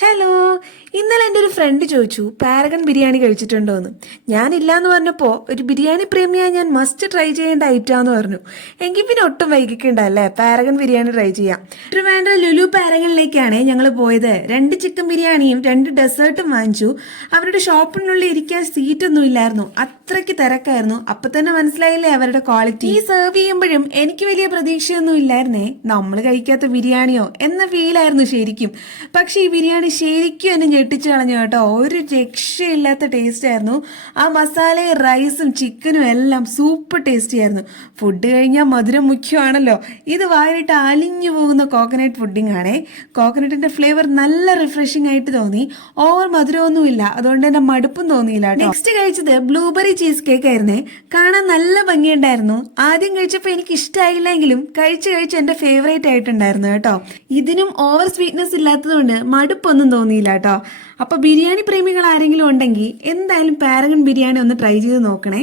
Hello. ഇന്നലെ എൻ്റെ ഒരു ഫ്രണ്ട് ചോദിച്ചു പാരഗൺ ബിരിയാണി കഴിച്ചിട്ടുണ്ടോ എന്ന്. ഞാനില്ലാന്ന് പറഞ്ഞപ്പോൾ ഒരു ബിരിയാണി പ്രേമിയായി ഞാൻ മസ്റ്റ് ട്രൈ ചെയ്യേണ്ട ഐറ്റാന്ന് പറഞ്ഞു. എങ്കിൽ പിന്നെ ഒട്ടും വൈകിക്കണ്ടല്ലേ, പാരഗൺ ബിരിയാണി ട്രൈ ചെയ്യാം. ട്രിവാൻഡ്രം ലുലു പാരഗണിലേക്കാണ് ഞങ്ങൾ പോയത്. 2 ചിക്കൻ ബിരിയാണിയും 2 ഡെസേർട്ടും വാങ്ങിച്ചു. അവരുടെ ഷോപ്പിനുള്ളിൽ ഇരിക്കാൻ സീറ്റൊന്നും ഇല്ലായിരുന്നു, അത്രയ്ക്ക് തിരക്കായിരുന്നു. അപ്പൊ തന്നെ മനസ്സിലായില്ലേ അവരുടെ ക്വാളിറ്റി. ഈ സെർവ് ചെയ്യുമ്പോഴും എനിക്ക് വലിയ പ്രതീക്ഷയൊന്നും ഇല്ലായിരുന്നേ, നമ്മൾ കഴിക്കാത്ത ബിരിയാണിയോ എന്ന ഫീലായിരുന്നു ശരിക്കും. പക്ഷെ ഈ ബിരിയാണി ശരിക്കും എന്നെ ഞെട്ടിച്ചു കളഞ്ഞു കേട്ടോ. ഒരു രക്ഷയില്ലാത്ത ടേസ്റ്റ് ആയിരുന്നു. ആ മസാലയും റൈസും ചിക്കനും എല്ലാം സൂപ്പർ ടേസ്റ്റി ആയിരുന്നു. ഫുഡ് കഴിഞ്ഞാൽ മധുരം മുഖ്യമാണല്ലോ. ഇത് വായിട്ട് അലിഞ്ഞു പോകുന്ന കോക്കനട്ട് പുഡിംഗ് ആണേ. കോക്കനട്ടിന്റെ ഫ്ലേവർ നല്ല റിഫ്രഷിംഗ് ആയിട്ട് തോന്നി. ഓവർ മധുരമൊന്നുമില്ല, അതുകൊണ്ട് തന്നെ മടുപ്പും തോന്നിയില്ല. നെക്സ്റ്റ് കഴിച്ചത് ബ്ലൂബെറി ചീസ് കേക്ക് ആയിരുന്നേ. കാണാൻ നല്ല ഭംഗിയുണ്ടായിരുന്നു. ആദ്യം കഴിച്ചപ്പോൾ എനിക്ക് ഇഷ്ടമായില്ലെങ്കിലും കഴിച്ച് കഴിച്ച് എന്റെ ഫേവറേറ്റ് ആയിട്ടുണ്ടായിരുന്നു കേട്ടോ. ഇതിനും ഓവർ സ്വീറ്റ്നെസ് ഇല്ലാത്തതുകൊണ്ട് മടുപ്പൊന്നും തോന്നിയില്ല കേട്ടോ. അപ്പൊ ബിരിയാണി പ്രേമികൾ ആരെങ്കിലും ഉണ്ടെങ്കിൽ എന്തായാലും പാരഗൺ ബിരിയാണി ഒന്ന് ട്രൈ ചെയ്ത് നോക്കണേ.